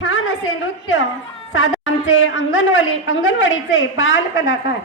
छान असे नृत्य साधा आमचे अंगणवाडी अंगणवाडीचे बाल कलाकार